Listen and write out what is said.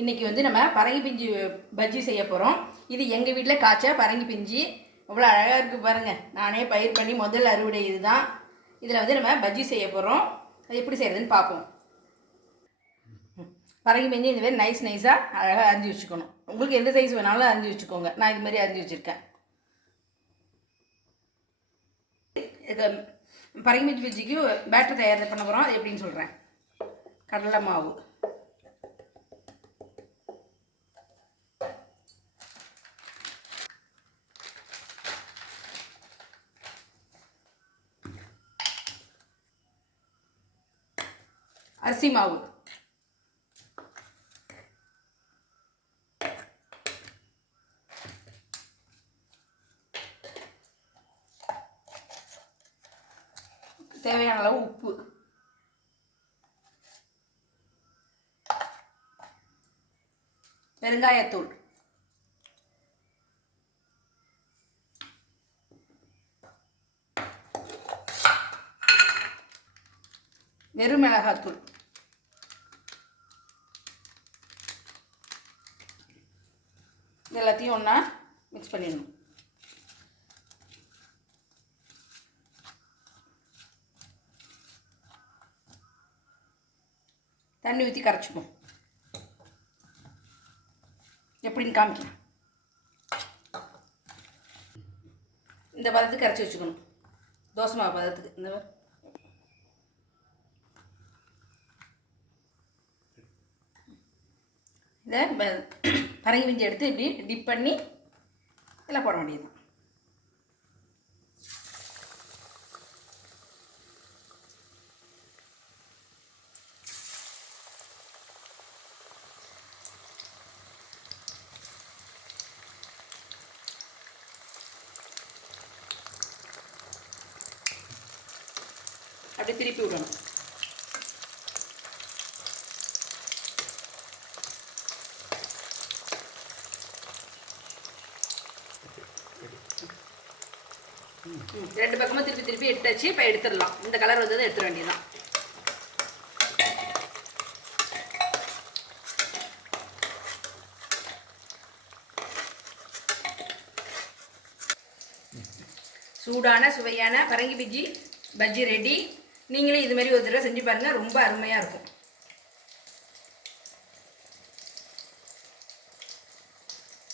இன்றைக்கி வந்து நம்ம பரங்கி பிஞ்சு பஜ்ஜி செய்ய போகிறோம். இது எங்கள் வீட்டில் காய்ச்ச பரங்கி பிஞ்சு அவ்வளோ அழகாக இருக்குது பாருங்கள். நானே பயிர் பண்ணி முதல் அறுவடை இது தான். இதில் வந்து நம்ம பஜ்ஜி செய்ய போகிறோம். அது எப்படி செய்கிறதுன்னு பார்ப்போம். பரங்கி பிஞ்சு இந்த மாதிரி நைஸாக அழகாக அரிஞ்சு வச்சுக்கணும். உங்களுக்கு எந்த சைஸ் வேணாலும் அரிஞ்சு வச்சுக்கோங்க. நான் இது மாதிரி அரிஞ்சு வச்சுருக்கேன். பரங்கி பிஞ்சு பஜ்ஜிக்கு பேட்டர் தயார் பண்ண போகிறோம். அது எப்படின்னு சொல்கிறேன். கடலை மாவு, அரிசி மாவு, தேவையான அளவு உப்பு, பெருங்காயத்தூள், வெறும் மிளகாத்தூள், இது எல்லாத்தையும் ஒன்றா மிக்ஸ் பண்ணிடணும். தண்ணி ஊற்றி கரைச்சிப்போம். எப்படின்னு காமிக்கலாம். இந்த பதத்துக்கு கரைச்சி வச்சுக்கணும். தோசை மாவு பதத்துக்கு. இந்த இதை பரங்கி பிஞ்சு எடுத்து இப்படி டிப் பண்ணி இதெல்லாம் போட வேண்டியது. அப்படி திருப்பி விடணும். ரெண்டு பக்கமும் திருப்பி எடுத்தாச்சு. இப்போ எடுத்துடலாம். இந்த கலர் வந்ததை எடுத்துட வேண்டியதுதான். சூடான சுவையான பரங்கி பிஞ்சு பஜ்ஜி ரெடி. நீங்களே இது மாதிரி ஒரு தடவை செஞ்சு பாருங்கள். ரொம்ப அருமையாக இருக்கும்.